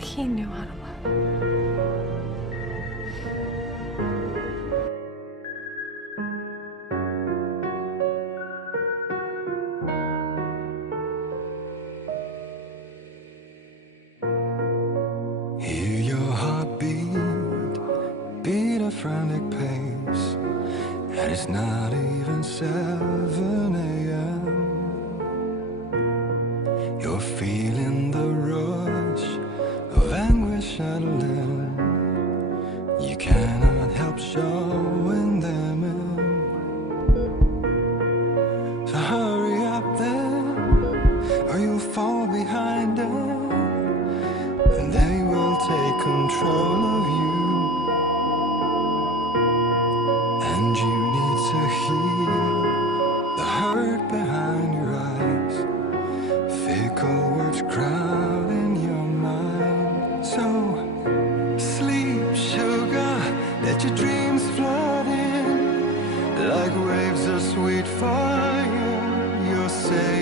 He knew how to love. Hear your heartbeat, beat a frantic pace, and it's not even 7 a.m. You're feeling the rush of anguish adrenaline. You cannot help showing them in. So hurry up then, or you'll fall behind them, and they will take control of you. And you need to hear the hurt behind your eyes, fickle words crowding your mind. So sleep, sugar, let your dreams flood in like waves of sweet fire. You're safe.